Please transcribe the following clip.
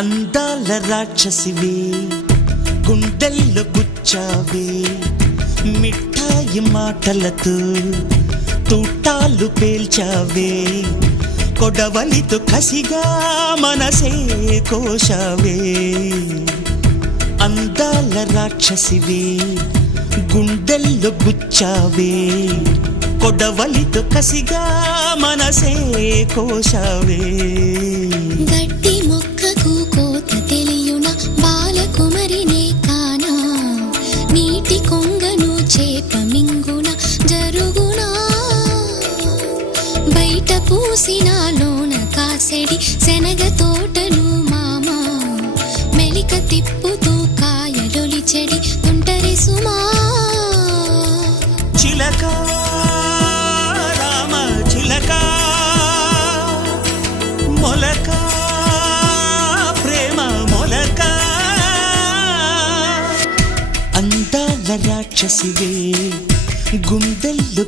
అందాల రాక్షసివే గుండెల్లో గుచ్చావే మిఠాయి మాటలతో తూటాలు పేల్చావే కొడవలితో కసిగా మనసే కోశావే అందాల రాక్షసివే గుండెల్లో గుచ్చావే కొడవలితో కసిగా మనసే కోశావే గట్టి మొక్కకు కోత తెలియున బాలకుమరినే కానా నీటి కొంగను చేప మింగున జరుగునా బయట పూసిన లోన కాసెడి శనగ తోటను మామ మెలిక తిప్పుతూ కాయలొలి చెడి తుంటరి సుమా చిలక రామ చిలక మొలక ప్రేమ మొలక అందాల రాక్షసివే గుండెల్లో